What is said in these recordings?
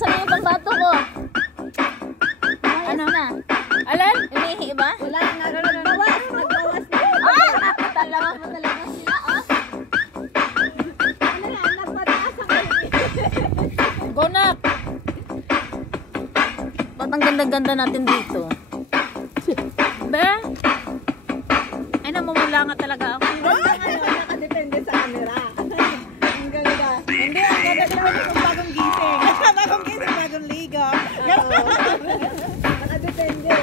Nasaan yung pangbato ko? Ano na? Alan? Inihi ba? Wala nga. Nagbawas na. Talaga mo talaga sila, ah. Ano na, nagpataas ang Go na! Ba't ang ganda-ganda natin dito? Be? Ay, namumula nga talaga ako. Ang ganda ngayon, nakadepende sa camera. Ang ganda. Hindi, ang ganda naman yung bagong gising. Bagong gising, bagong ligo. Nakadepende.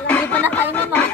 Hindi pa nakainom, ah.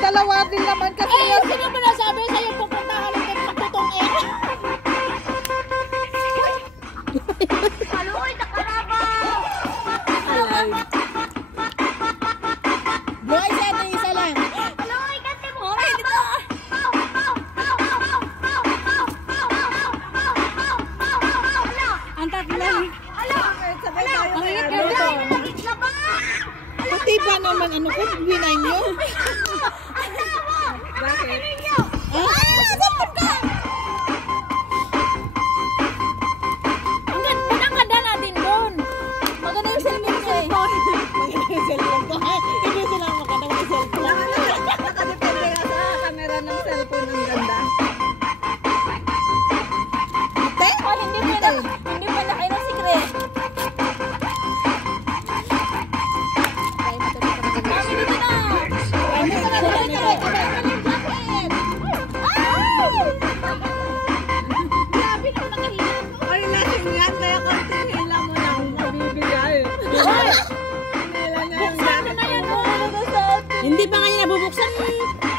Dalawa din naman kasi. Eh, sino ba nasabi sa'yo pupuntahan natin sa tutong eh? Haloy, nakarabaw! Boy, sa ito isa lang. Haloy, kasi mo! Okay, dito! Ang tatlo. Sabay tayo may ano. Pati ba naman ano ko? Binay nyo? Bakit? Nasapon ka! Ang ganda natin doon. Maganda yung cellphone ko eh. Maganda yung cellphone ko. Hindi sila maganda yung cellphone. Nakadepende nga sa camera ng cellphone ang ganda. Oh, hindi pa nakainom si Chris. Mami, dito na! Ay, lasing yan. Kaya konting hila mo lang mabibigay. Hindi pa nga niya nabubuksan.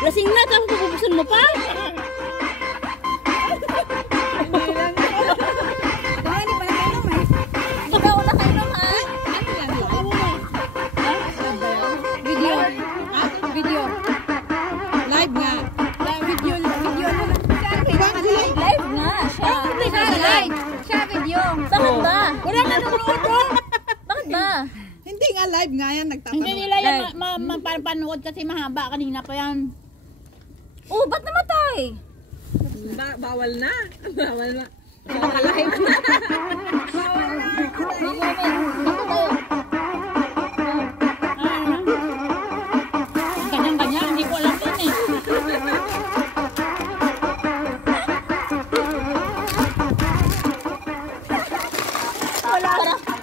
Lasing na, tapos bubuksan mo pa. Ikaw na kainom, ha? Video. Live nga. Video. Live nga siya. Siya live. Siya video. Bakit ba? Wala na nanonood. Bakit ba? Hindi nga live nga yan. Nagtatanong. Hindi nila yung mapanood kasi mahaba. Kanina pa yan. Oh, ba't namatay? Bawal na. Bawal na. Baka-live. Bawal na. Ganyan-ganyan. Hindi ko alam din eh.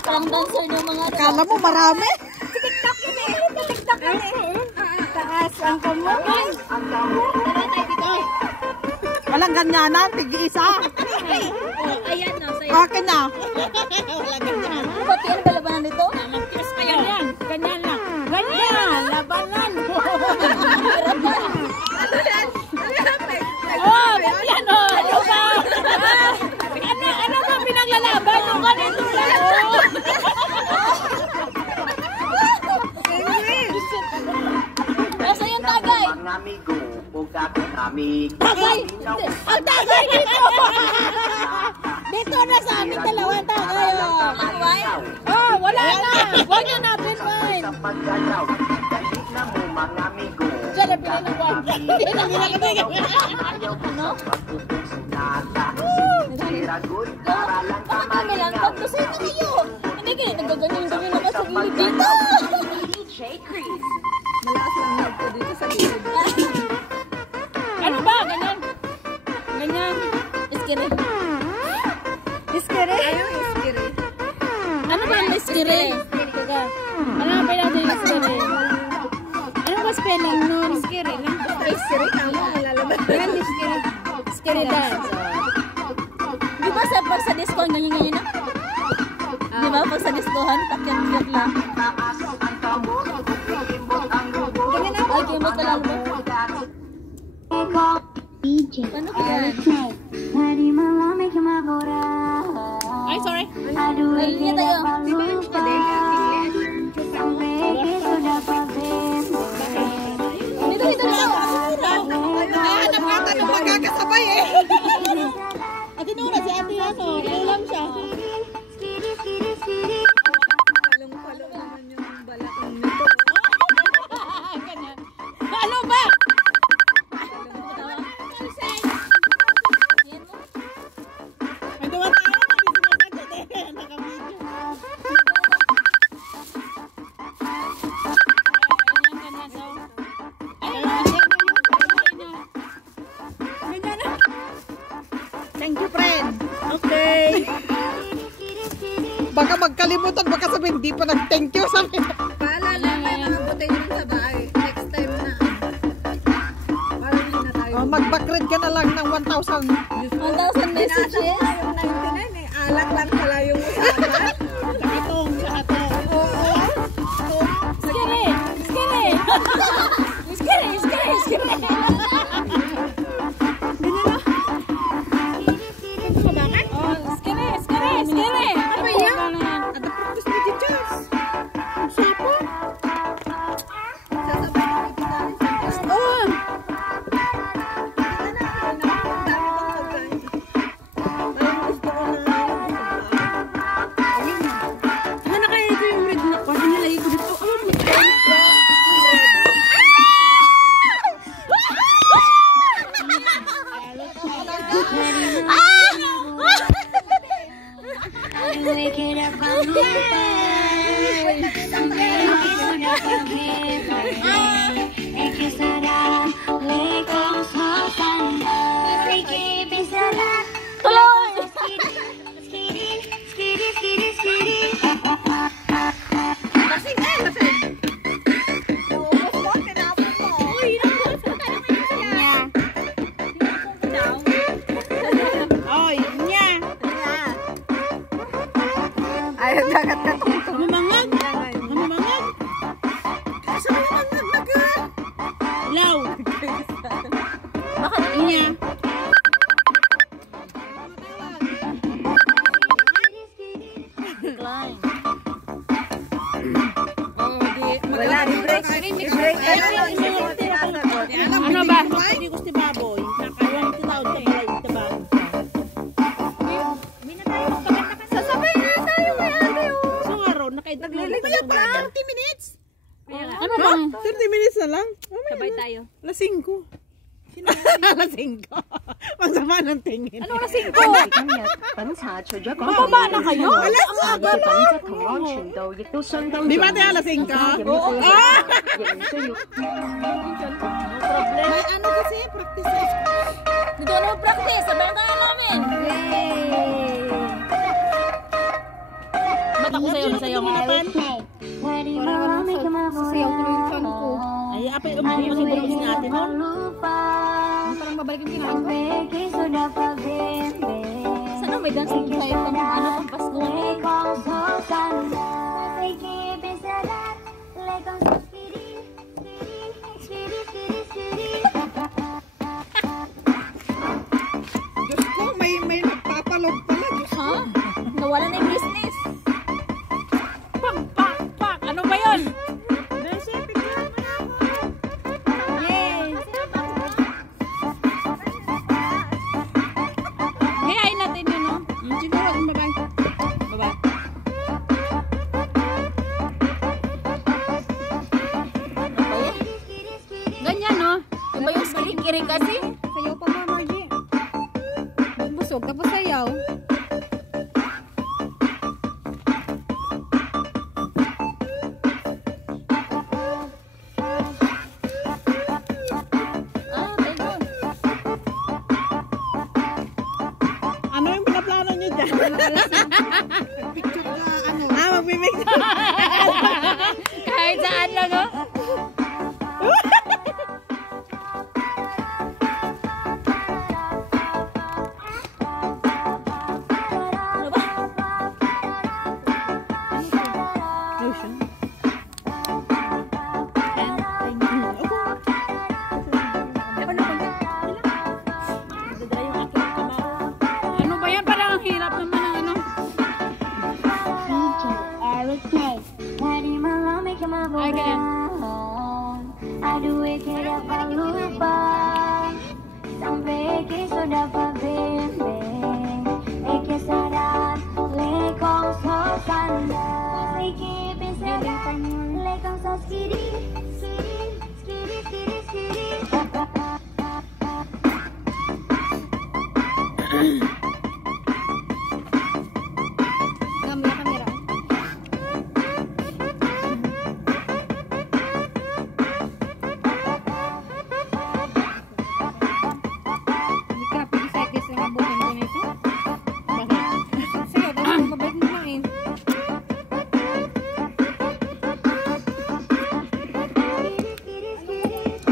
Parang dancer ng mga... Kala mo marami? TikTok yun eh. TikTok yun eh. Taas ang kamot. Tara tayo dito. Walang ganyanan. Tig-isa. Ayan na, sa'yo. Akin na. Walang ganyanan. Ba't yan ba labanan nito? Tapos ganyan. Ganyan lang. Ganyan. Labanan. Oh, ganyan oh. Ano ba? Ano ba pinaglalaban? Yung ganito lang. Nasa yung tagay? Tagay! Ang tagay dito! Dito na sa amin dalawa tagay. Oh, wala na! Huwag na natin, wine! Diyan na bilhin ng wine. Hindi na bilhin ng wine. Ano? Ganyan. Iskiri. Iskiri? Ayaw iskiri. Ano ba yung iskiri? Ano ba natin yung iskiri? Ano ba spelling nun? Iskiri lang. Iskiri tama. Lalabas. Yan iskiri. Iskiri dance. Di ba pag sa discohan, ganyan na? Di ba pag sa discohan, pakyan lang. Ganyan na. Ay, kimot ka lang ba? Paano ko yan? Ay, sorry. Nalinya tayo. Dito na. Hanap ka ng magkakasabay eh. Ate Nora, si ate ano, ulam siya. Palong-palo naman yung balakang nito. Ano ba? May duwa tayo na, hindi sinagkakit. Naka-video. Thank you, friend. Okay. Baka magkalimutan, baka sabihin, di pa nag-thank you sabi. Paalala na mga butin yun sa bahay. Next time na. Parang hindi na tayo. Mag-backread ka na lang ng 1,000. 1,000 messages? Yung 99 eh. Alak lang pala yung usapan. Sakatong, sakatong. Oo. Iskiri! Iskiri! Iskiri! Iskiri! Iskiri! Oh, iskiri! Iskiri! Iskiri! Ano ba yan? Ada practice na teachers. Siapa? Sasabay na kita rin sa class. Oh! Kita na. Ang dami pang pagkain. Parang gusto ko na. Ano na kaya ito yung red na? Pwede nilagay ko dito. Lasing eh, lasing. Naubos mo, tinapon mo. Uy, naubos mo. Oy, niya. Ayaw dagat ka. Mamangag. Mamangag. Sa mga nagnagan. Law. Bakit Niya. decline? Wala, i-break. I-break. Ano ba? Hindi ko si Baboy. Nakawang tinaw sa ito ba? Sasabay na tayo may ate oh. So nga ron, Nagliligyan pa 30 minutes. Ano ba? 30 minutes na lang? Sabay tayo. Alas 5. Alas 5. Magsama ng tingin. Ano na 5? 今日品茶除咗講 Mababa na kayo? Alas aga品質同安全度亦都相當 Di ba tayo alas 5? Oo. Ah! 亦唔需要 May ano kasi, practice. Dito na mag-practice. Sabayan ka nga namin. Ba't ako sa'yo na sa'yo? Sasayaw ko yung song ko. Ay, apay umano kasi bulong si ate mo. Parang babalik yung kinain ko. Sana may dancing tayo pang ano pang Pasko eh. Diyos ko, may nagpapalog pala. Diyos ko. Ha? Nawala na yung business. Pak, pak, pak. Ano ba yun? Yay! Gayain natin yun, no? Siguro, bye-bye. Bye-bye. Ganyan, no? Yung ba yung skiri-kiri kasi? Sayaw pa ba, Margie? Busog ka pa sayaw. Ah, ayun. Picture ka, ano? Magpipicture. Kahit saan lang, oh. Ano ba yan? Parang ang hirap naman ng ano. Ay, ganyan. Aduh, que dapat lupa sampai que sudah pabembeng, que sadar lekong sosanda, que pensar lekong sos skiri, skiri, skiri, skiri, skiri. Kamera.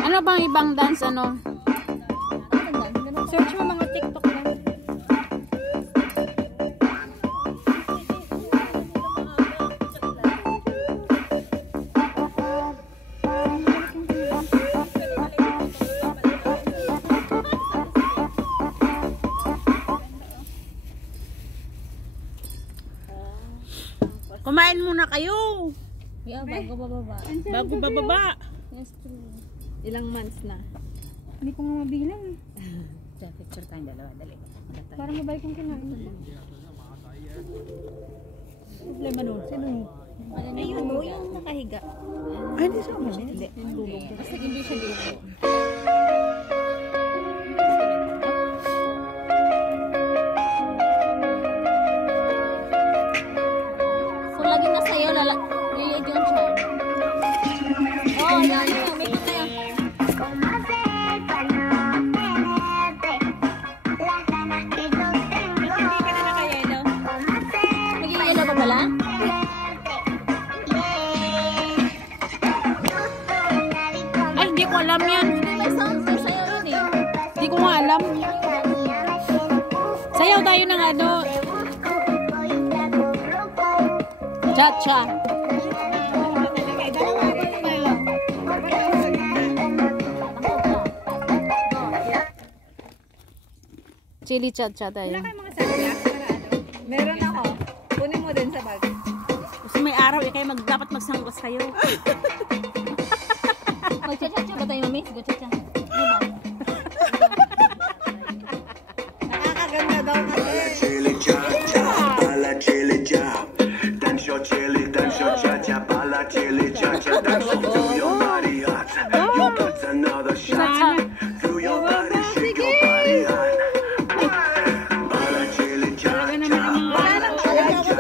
Ano bang ibang dance, ano? Search mo mga TikTok lang. Kumain muna kayo. Yeah, bago bababa. Bago bababa. Yes, true. Ilang months na? Hindi ko nga mabilang. Picture tayong dalawa. Dali. Parang mabalik kong kinain. Problema nun. Sino? Ayun o, yung nakahiga. Ay, hindi siya umalis. Hindi. Basta hindi siya dito. So, lagi na sa'yo, liliit yung siya. Oh, yan. May kita yan. Nag-i-yellow ba pala? Ay, hindi ko alam yan. May sound ko sa'yo yun eh. Hindi ko nga alam. Sayaw tayo ng ano. Cha-cha. Chili cha-cha tayo. Wala kayong mga sunglass para ano? Meron ako. Kunin mo din sa bag. Kasi may araw, kayo dapat magsangkos kayo. Mag-cha-cha ba tayo, mami? Go-cha-cha. Diba? Nakakaganda daw kasi. Chili cha-cha, bala chili cha. Dance your chili, dance your cha-cha, bala chili cha-cha. Dance to your body hot. You got another shot. Through your body, shake your body hot. Bala chili cha-cha, bala chili cha.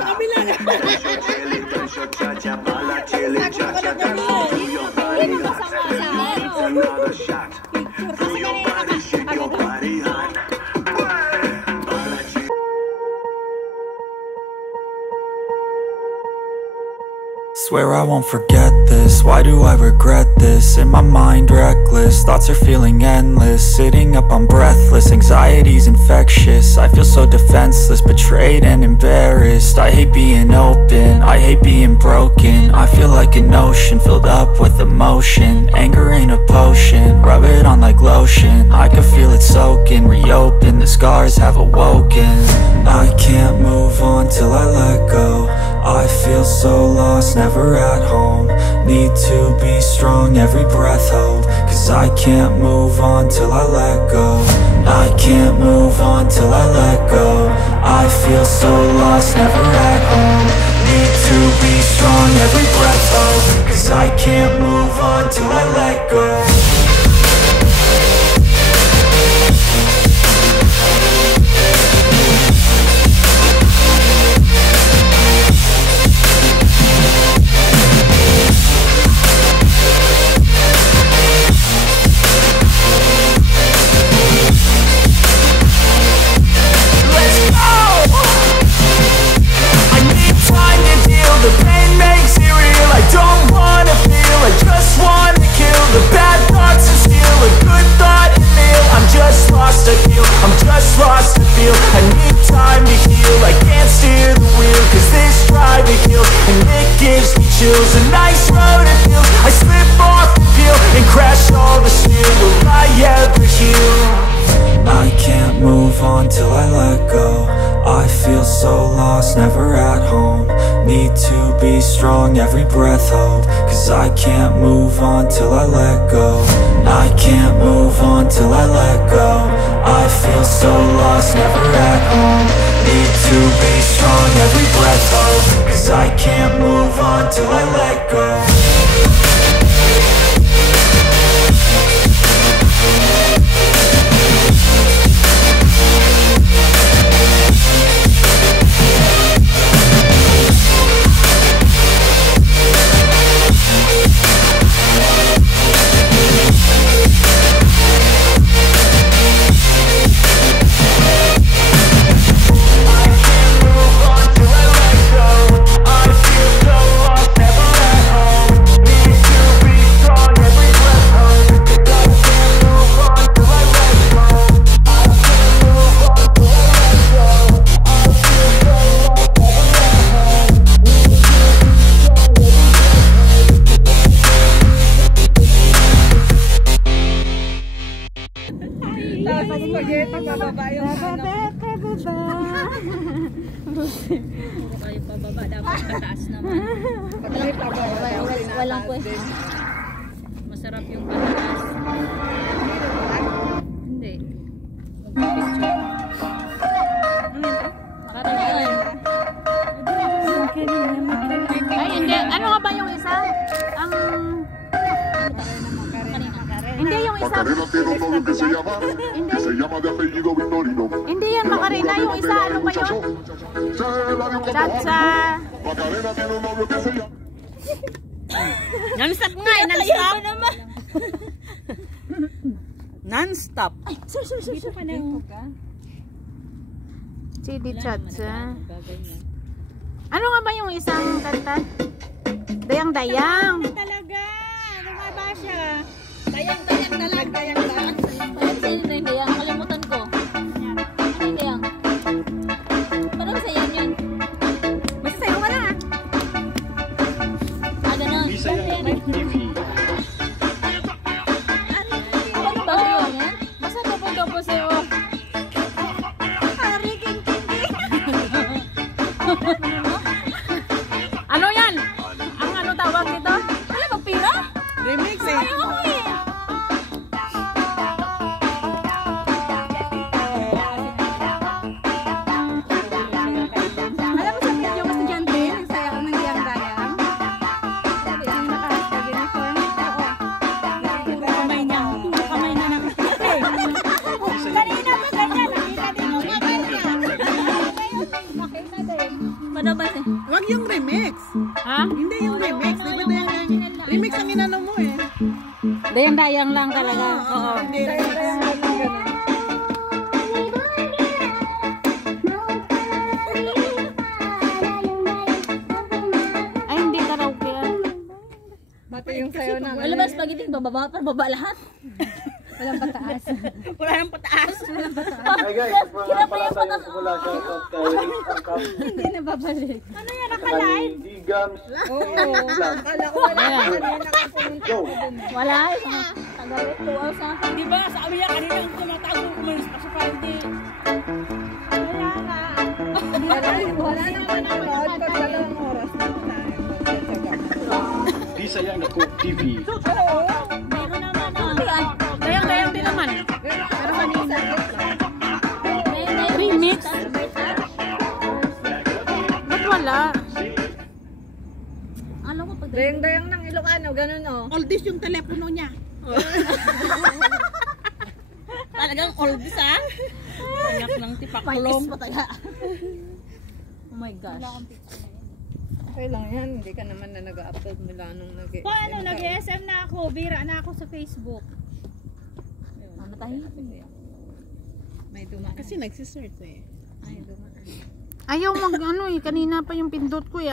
Dance your chili, dance your cha-cha, bala chili cha-cha. Dance to your body hot. You got another shot. Through your body, shake your body hot. Bala chili. Swear I won't forget this, why do I regret this? In my mind reckless, thoughts are feeling endless. Sitting up, I'm breathless, anxiety's infectious. I feel so defenseless, betrayed and embarrassed. I hate being open, I hate being broken. I feel like an ocean filled up with emotion. Anger ain't a potion, rub it on like lotion. I can feel it soaking, reopen, the scars have awoken. I can't move on till I let go. I feel so lost, never at home. Need to be strong, every breath hold. Cause I can't move on till I let go. I can't move on till I let go. I feel so lost, never at home. Need to be strong, every breath hold. Cause I can't move on till I let go. Let's go! feel. I need time to heal, I can't steer the wheel, cause this driving kills, and it gives me chills. A nice road it feels, I slip off the peel and crash all the steel. Will I ever heal? I can't move on till I let go. I feel so lost, never at home. Need to be strong, every breath hold, cause I can't move on till I let go. I can't move on till I let go. I feel so lost, never at home. Need to be strong, every breath hold, cause I can't move on till I let go. Kayo pababa, dapat pataas naman. Walang pwede. Masarap yung pataas. Hindi. Mag-picture. Makaralan. Ay, hindi. Ano nga ba yung isa? Ang... Hindi yung isa. Hindi yan Macarena, yung isa. Ano ba yun? Chacha. Non-stop nga eh, non-stop. Non-stop. Ay, sir. Dito ka na. CD Chacha. Ano nga ba yung isang kanta? Dayang-dayang. Talaga. Ano nga ba siya? Dayang na lang. Dayang. Nakalimutan ko. Ano dayang? Parang sayan yun. Basta sayo ka na. Ganun. Ano ba yun? Basta topo sa'yo. Ano yan? Ang ano tawag nito? Ano ba, pira? Remix eh. Ayaw ako eh. Alam mo sa video ko estudyante, nagsaya ako ng diyang-dayang. Yung naka-hashtag uniform. Oo. Puro kamay niya. Puro kamay na ng kanina pa ganyan. Nakita din mo kamay niya. Nakita din. Paano ba siya? Wag yung remix. Ha? Hindi yung remix. Di ba dayang-dayang? Remix ang inano mo eh. Dayang-dayang lang talaga. Oo. Hindi remix. Ay, hindi karaoke yan. Bata yung sayo na. Wala ba spaghetti? Bababa lahat? Walang pataas. Wala nang pataas. Hey guys, Hirap na yung pataas. Hindi na babalik. Ano yan? Nakalive? Digams. Oo. Akala ko wala. Go. Wala. Tagalit 2 hours na. Di ba? Sa amin yan, kanina yung tumatago umalis pa sa Friday. Wala na. Wala naman ang load. Pag 2 oras na Bisayang Nako TV. Oo. Meron naman. Dayang-dayang din naman. Pero kanina. Remix? Ba't wala? Ano ko pag Dayang-dayang ng Ilocano. Ganun oh. Oldies yung telepono niya. Talagang oldies ah. Anak ng tipaklong. pa taga. Oh my gosh. Okay lang yan. Hindi ka naman na nag-upload mula nung nag-SM. Paano? Nag-SM na ako. Bira na ako sa Facebook. Ano tayo? May dumaan. Kasi nagsisearch eh. Ay, dumaan. Ayaw mag ano eh. Kanina pa yung pindot ko eh.